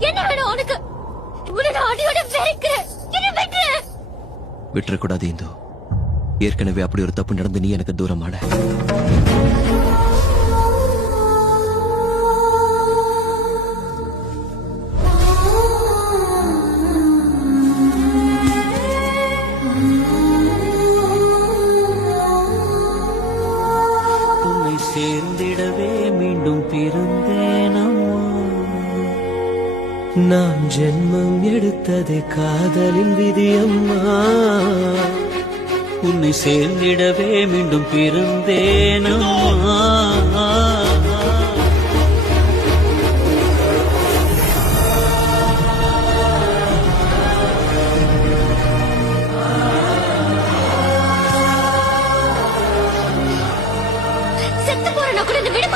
என்ன வேணும் உனக்கு? உன்னை நான் அடியோட வெறுக்கிறேன் என்ன விட்டுரு விட்டுறக்கூடாது இந்து. ஏற்கனவே அப்படி ஒரு தப்பு நடந்து நீ எனக்கு தூரமான சேர்ந்திடவே மீண்டும் பிறந்தேனம்மா நாம் ஜென்மம் எடுத்தது காதலின் விதியம்மா. உன்னை சேர்ந்திடவே மீண்டும் பிறந்தேனம்மா. செத்து போறனா கூட இந்த விட